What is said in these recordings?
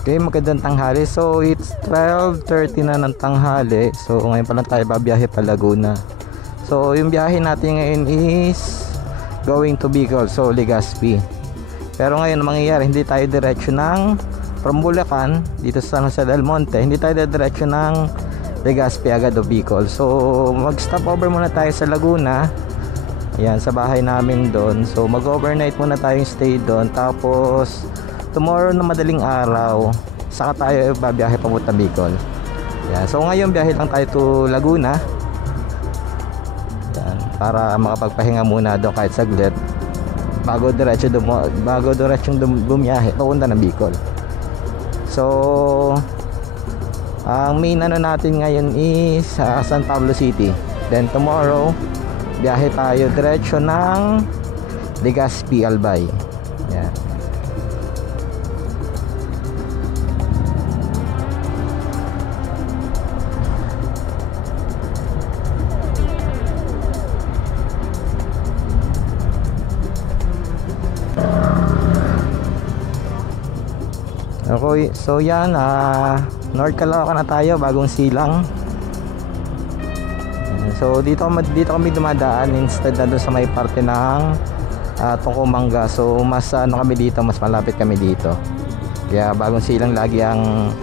Okay, magandang tanghali. So it's 12:30 na ng tanghali. So ngayon pa lang tayo babiyahe pa Laguna. So yung biyahe natin ngayon is going to Bicol, so Legazpi. Pero ngayon mangyayari, hindi tayo diretso ng from Bulacan dito sa San Jose del Monte, hindi tayo diretso ng Legazpi agad o Bicol. So mag stop over muna tayo sa Laguna. Ayan, sa bahay namin doon. So mag overnight muna tayong stay doon. Tapos tomorrow na madaling araw saka tayo babiyahe papunta Bicol. Yan. So ngayon biyahe lang tayo to Laguna. Yan. Para makapagpahinga muna doon kahit saglit bago diretsong bumiyahe papunta ng Bicol. So ang main ano natin ngayon is San Pablo City. Then tomorrow biyahe tayo diretso ng Legazpi, Albay. Yan. Okay, so yan, North Caloocan na tayo, bagong silang. So dito kami dumadaan instead na doon sa may parte ng Tungkumanga. So mas kami dito, mas malapit kami dito. Kaya bagong silang lagi ang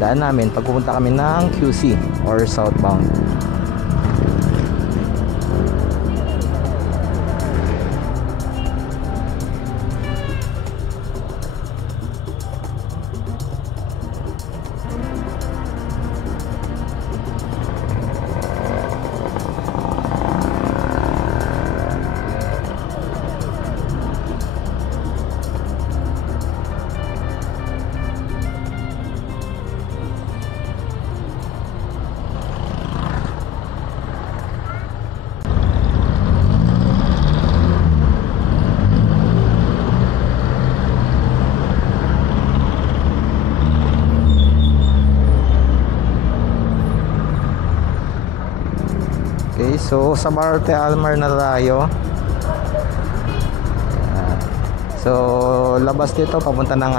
daan namin pag pupunta kami ng QC or southbound. Okay, so sa Marte Almar na tayo. So labas dito papunta ng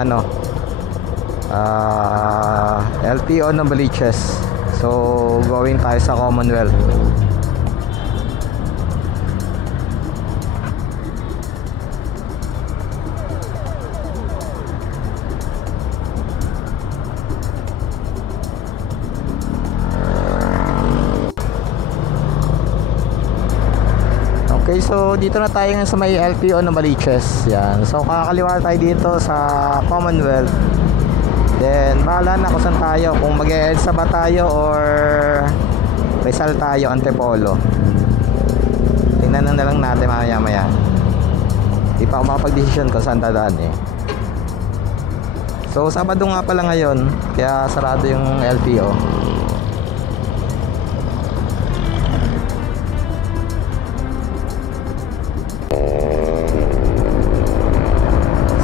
LTO ng Baliches. So going tayo sa Commonwealth. Okay, so dito na tayo ngayon sa may LTO ng Baliches. Yan. So kakaliwa tayo dito sa Commonwealth. Then bahala na kung saan tayo, kung mag-EDSA ba tayo or Rizal tayo, Antipolo. Tingnan na lang natin maya. Di pa ako makapag-desisyon kung saan dadaan eh. So Sabado nga pala ngayon, kaya sarado yung LTO.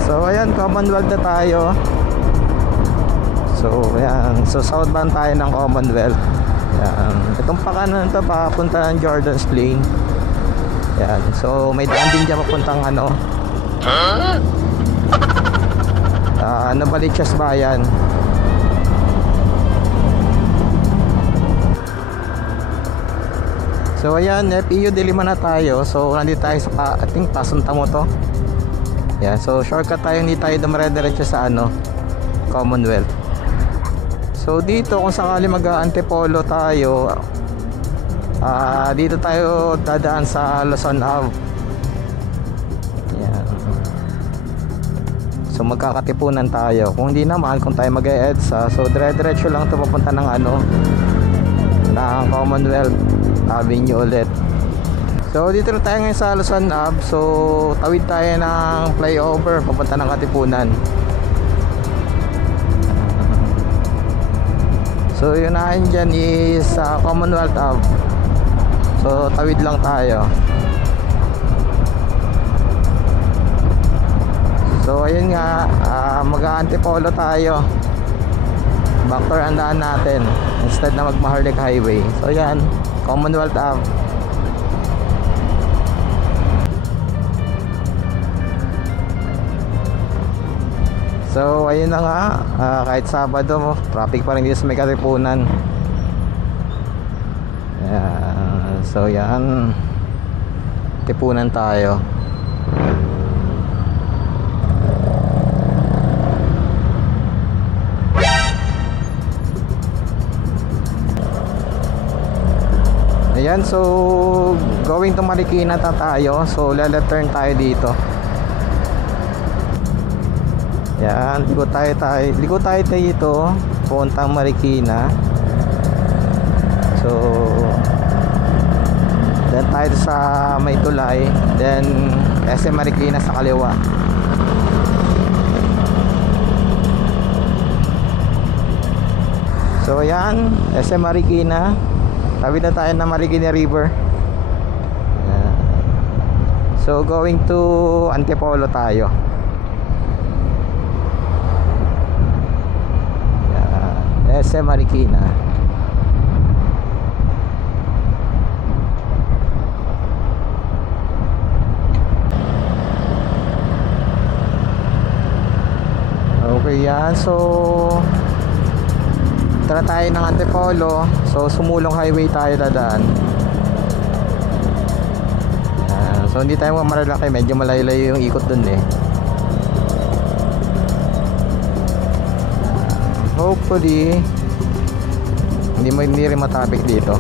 So ayan, Commonwealth na tayo. So ayan, so southbound tayo ng Commonwealth. Ayan. Itong pakanan to papunta ng Jordan's Plain. Ayan. So may daan din dyan papuntang Baliches Bayan. So ayan, FEU Diliman na tayo. So nandito tayo sa ating Pasunta mo to. Yeah, so shortcut tayo, hindi tayo dumare-diretso sa Commonwealth. So dito kung sakali mag-Antipolo tayo, dito tayo dadaan sa Luzon Ave. Yeah. So magkakatipunan tayo. Kung hindi naman, kung tayo mag-EDSA, so dire-diretso lang ito papunta ng ng Commonwealth Avenue ulit. So dito na tayo ngayon sa Luzon Ave. So tawid tayo ng flyover papunta ng Katipunan. So yun na dyan is Commonwealth Ave. So tawid lang tayo. So ayun nga, mag-Antipolo tayo. Backdoor ang daan natin instead na mag-Maharlika Highway. So yan, Commonwealth Ave. So ayun na nga, kahit Sabado traffic pa rin dito sa may Katipunan. So yan, Tipunan tayo. Ayan, so going to Marikina tayo. So left turn tayo dito. Yan, liko tayo dito puntang Marikina. So then tayo sa may tulay, then SM Marikina sa kaliwa. So ayan, SM Marikina. Tawid na tayo ng Marikina River. So going to Antipolo tayo. SM Marikina. Okay yan, so tara tayo ng Antipolo. So Sumulong Highway tayo dadaan. So hindi tayo mamalaki, medyo malayo-layo yung ikot dun eh. Hopefully hindi rin matapik dito.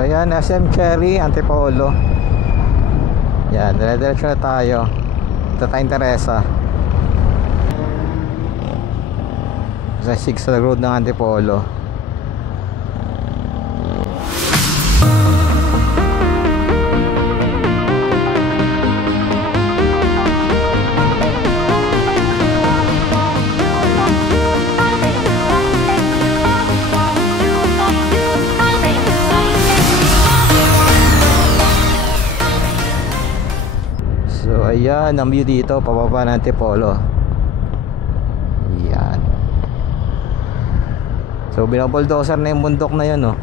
So yan, SM Cherry, Antipolo. Yan, dire-diretso na tayo. Ito tayong Teresa. sa zigzag road ng Antipolo. So ayan ang view dito pababa ng Antipolo. Ayan. So binabulldozer na yung bundok na yun, oh.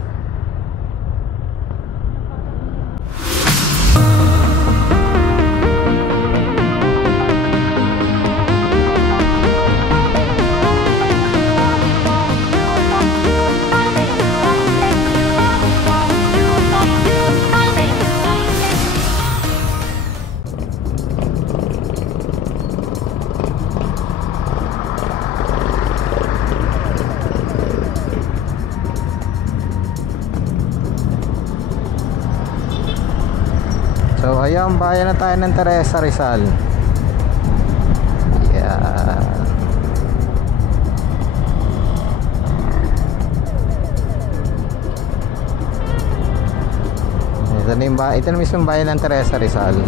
So ayan, bayan na tayo ng Teresa, Rizal. Yeah. Ito na mismo bayan ng Teresa, Rizal.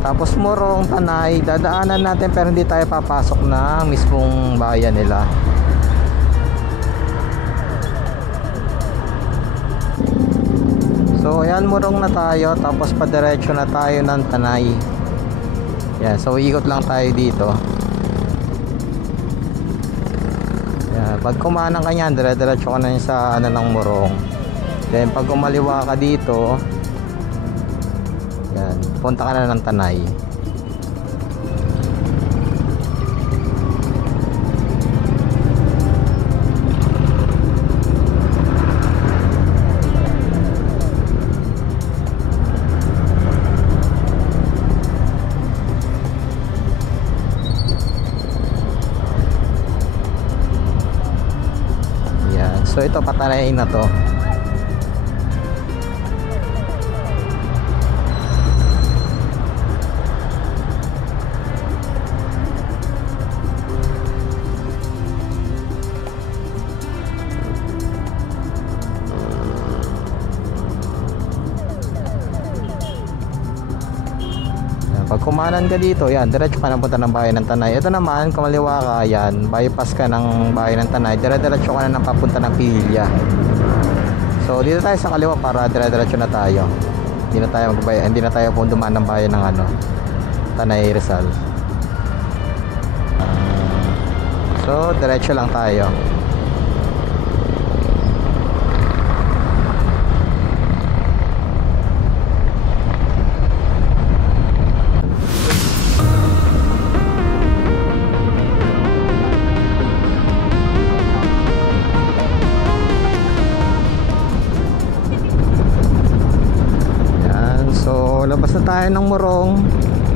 Tapos Morong, Tanay, dadaanan natin pero hindi tayo papasok na mismong bayan nila. So ayan, Morong na tayo, tapos padiretso na tayo ng Tanay. Yan, so ikot lang tayo dito. Yan, pag kumanang ka niyan, dire-diretso ka na sa ano ng Morong. Then pag kumaliwa ka dito, yan, punta ka na ng Tanay. So ito patanayin na to. Pag kumanan ka dito, yan, diretso ka na punta ng bayan ng Tanay. Ito naman, kumaliwa ka, yan, bypass ka ng bayan ng Tanay, diretso ka na ng papunta ng Pilya. So dito tayo sa kaliwa para diretso na tayo. Hindi na tayo kung dumaan ng bayan ng ano, Tanay, Rizal. So diretso lang tayo. Labas na tayo ng Morong.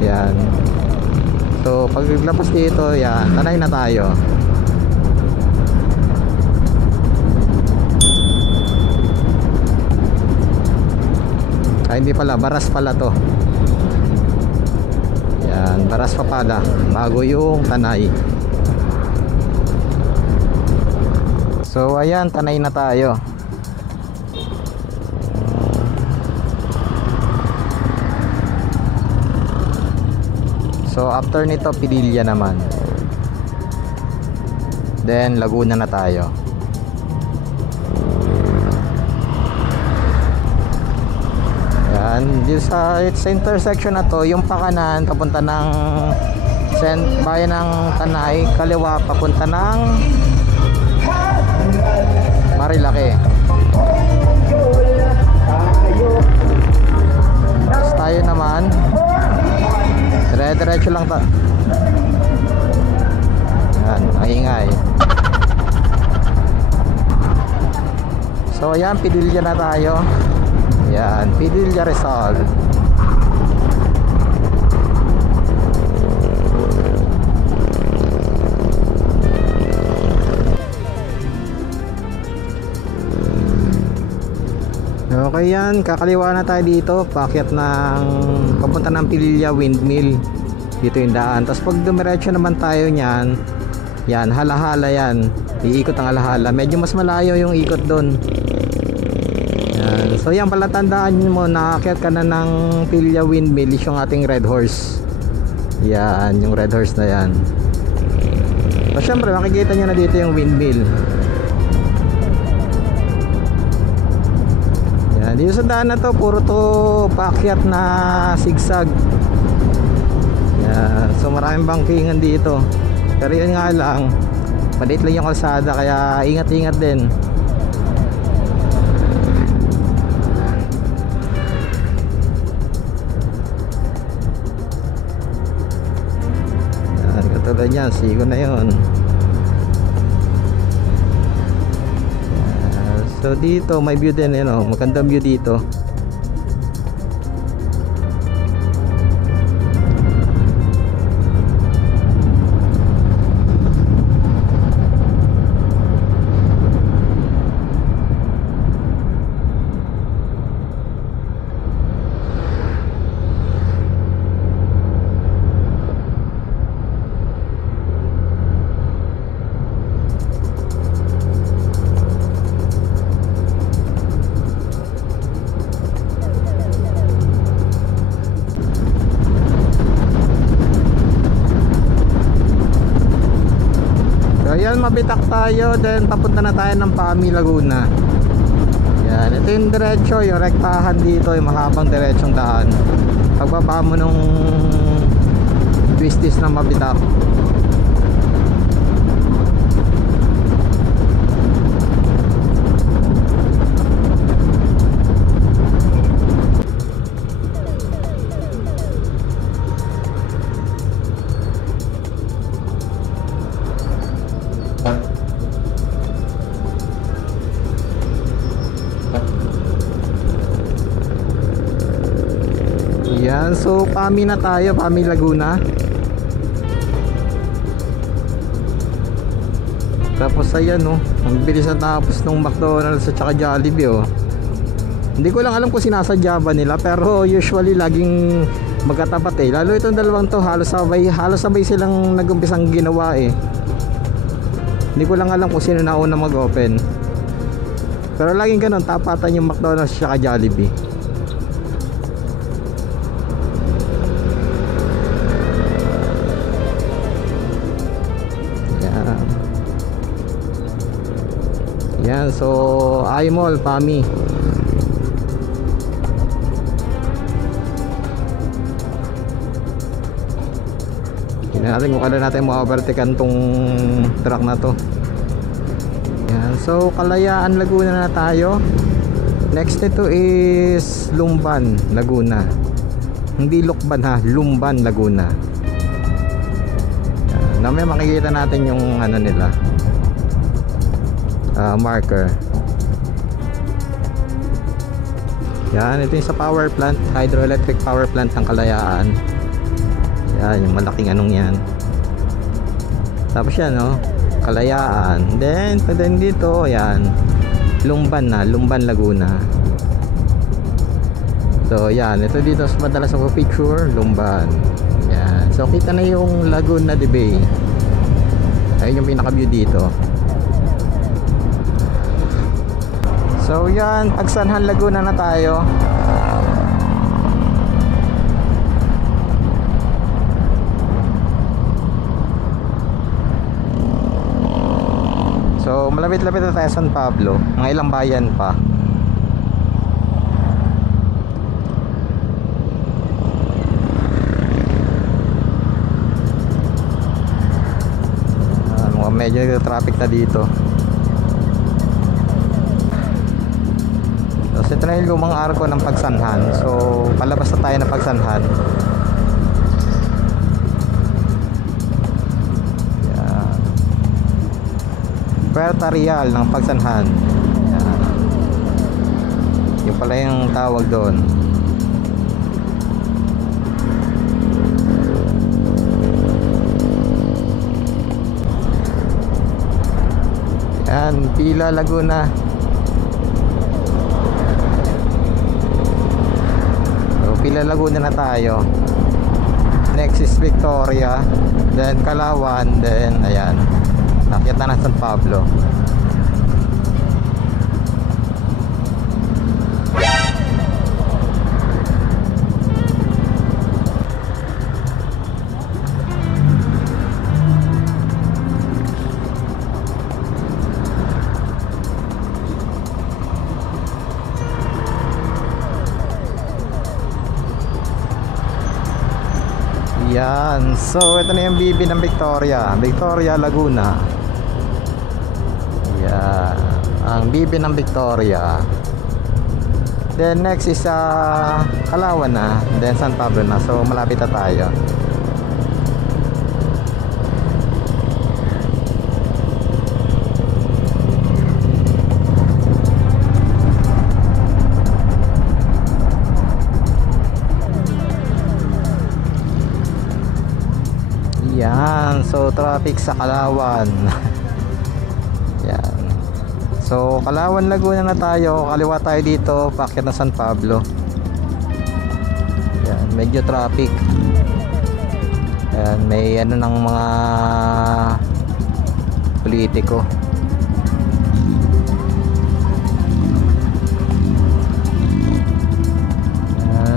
Yan. So pag labas dito, yan, Tanay na tayo. Ay hindi pala, Baras pala to. Yan, Baras pa pala, bago yung Tanay. So ayan, Tanay na tayo. So after nito, Padilla naman. Then Laguna na tayo. Yan, sa intersection na to, yung pakanan papunta ng bayan ng Tanay, kaliwa papunta ng Marilaki. Tapos tayo naman diretso lang ta. Yan, ang ingay. So ayan, Padilla na tayo. Yan, Padilla, Rizal. Okay yan, kakaliwa na tayo dito, paakyat ng papunta ng Padilla Windmill. Dito yung daan. Tapos pag dumiretso naman tayo niyan, Yan, halahala yan. Iikot ang halahala. Medyo mas malayo yung ikot doon. Yan. So yan pala, tandaan mo, nakaakyat ka na ng Pilya Windmill, yung ating Red Horse. Yan, yung Red Horse na yan. So syempre makikita nyo na dito yung windmill. Yan, dito sa daan na to, puro to paakyat na zigzag. Yan, so maraming bangkingan dito. Pero yun nga lang, maliit lang yung kalsada, kaya ingat-ingat din. Yan, katulad yan, sigo na yun. Yan, so dito may view din, yun, magandang view dito. Ayan, mabitak tayo, then papunta na tayo ng Pami, Laguna. Yan, ito yung diretso, yung rektahan dito, yung mahabang diretsong daan. Pagbaba mo nung twisties na mabitak. Yan, so Pami na tayo, Pami, Laguna. Tapos ayan, ang bilis na tapos nung McDonald's at saka Jollibee, Hindi ko lang alam kung sinasadya ba nila, pero usually laging magkatapat lalo itong dalawang to, halos sabay silang nag-umpisang ginawa Hindi ko lang alam kung sino nauna mag-open, pero laging ganun, tapatan yung McDonald's at saka Jollibee. Yan, so I-Mall, Pami. Tingnan natin kung kailan natin ma-overtaken tong truck na to. Yan, so Kalayaan, Laguna na tayo. Next nito is Lumban, Laguna. Hindi Lukban ha, Lumban, Laguna. Yan, may makikita natin yung ano nila, marker. Yan, ito yung sa power plant, hydroelectric power plant ng Kalayaan. Yan, yung malaking anong yan. Tapos yan, Kalayaan. Then dito, yan, Lumban na, Lumban, Laguna. So yan, ito dito sa madalas ako picture, Lumban. Yan, so kita na yung Laguna de Bay. Ayun yung pinaka view dito. So yan, Pagsanhan, Laguna na tayo. So malapit-lapit na tayo San Pablo. Mga ilang bayan pa. Medyo traffic na dito. So ito na yung lumang arko ng Pagsanhan. So palabas na tayo ng Pagsanhan. Yan. Puerta Real ng Pagsanhan. Yan. Yung pala yung tawag doon. Yan, Pila, Laguna. Pila, Laguna na tayo. next is Victoria, then Kalawan, then ayan, nakita na San Pablo. Yan, so ito na yung BB ng Victoria, Victoria Laguna. Yan, ang BB ng Victoria. Then next is Kalawan na, then San Pablo na. So malapit na tayo. Yan, so traffic sa Kalawan. Yan. So Kalawan Laguna na tayo, kaliwa tayo dito, paakyat na San Pablo. Yan, medyo traffic. Yan, may ano ng mga politiko.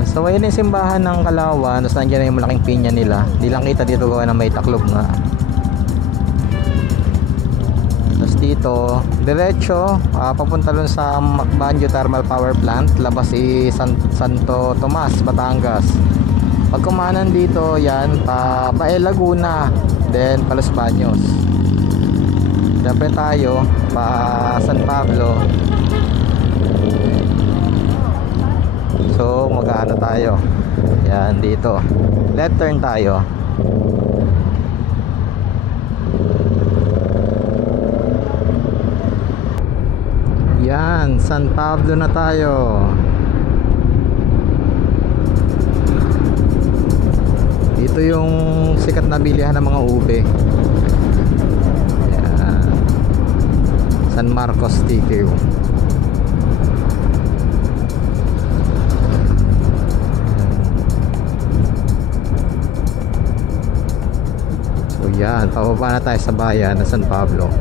So ayun yung simbahan ng Kalawan. Tapos nandiyan na yung malaking pinya nila. Hindi lang kita dito gawa ng may taklob nga. Tapos dito diretso papunta dun sa Macban Geothermal Power Plant. Labas Santo Tomas, Batangas. Pag kumanan dito, yan pa Laguna, then pa Los Baños. Siyempre tayo pa San Pablo. So mag-ano tayo, yan dito, left turn tayo. Yan, San Pablo na tayo. Dito yung sikat na bilihan ng mga ube. Yan, San Marcos TQ. Yan, pababa na tayo sa bayan ng San Pablo.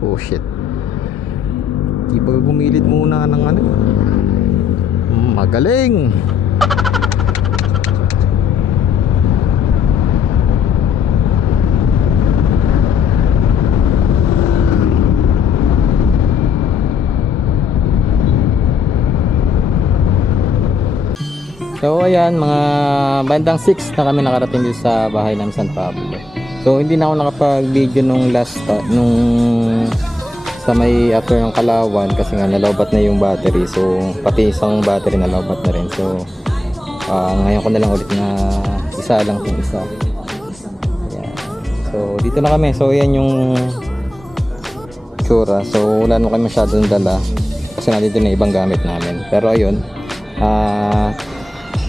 Oh shit. Di ba gumilit muna ng ano? Magaling. So ayan, mga bandang 6 na kami nakarating dito sa bahay ng San Pablo. So hindi na ako nakapag-video nung last nung sa may after ng Kalawan kasi nga nalobat na yung battery. So pati isang battery nalobat na rin. So ngayon ko na lang ulit na isa lang kung isa. Ayan. So dito na kami. So ayan yung tsura. So wala naman kami masyadong dala kasi nandito na ibang gamit namin. Pero ayun,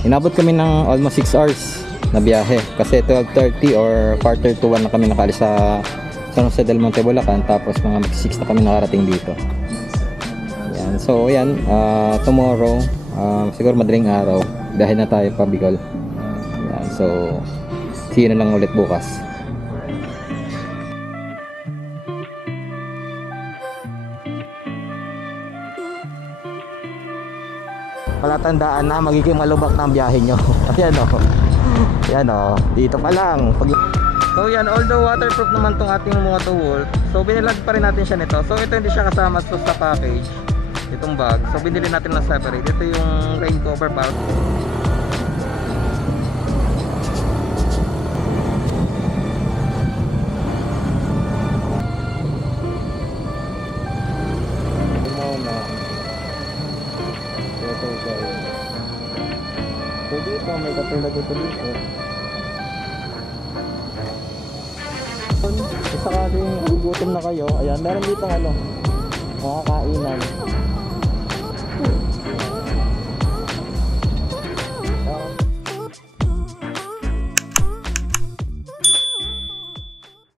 inabot kami ng almost 6 hours na biyahe kasi 12:30 or quarter to 1 na kami nakalis sa San Jose del Monte, Bulacan. Tapos mga 6 na kami nakarating dito. Yan. So yan, tomorrow siguro madaling araw dahil na tayo pa Bicol. Yan. So see you na lang ulit bukas. Palatandaan na magiging malubak na ang biyahe nyo. Ayan o. Ayan o. Dito pa lang. So yan, although waterproof naman tong ating Moto Wolf, so binilag pa rin natin siya nito. So ito hindi siya kasama sa package, itong bag. So binili natin na separate. Ito yung rain cover pouch. So dito may katulad ito dito. Kung sakaling gutom na kayo, ayan, meron dito ano, mga kainan.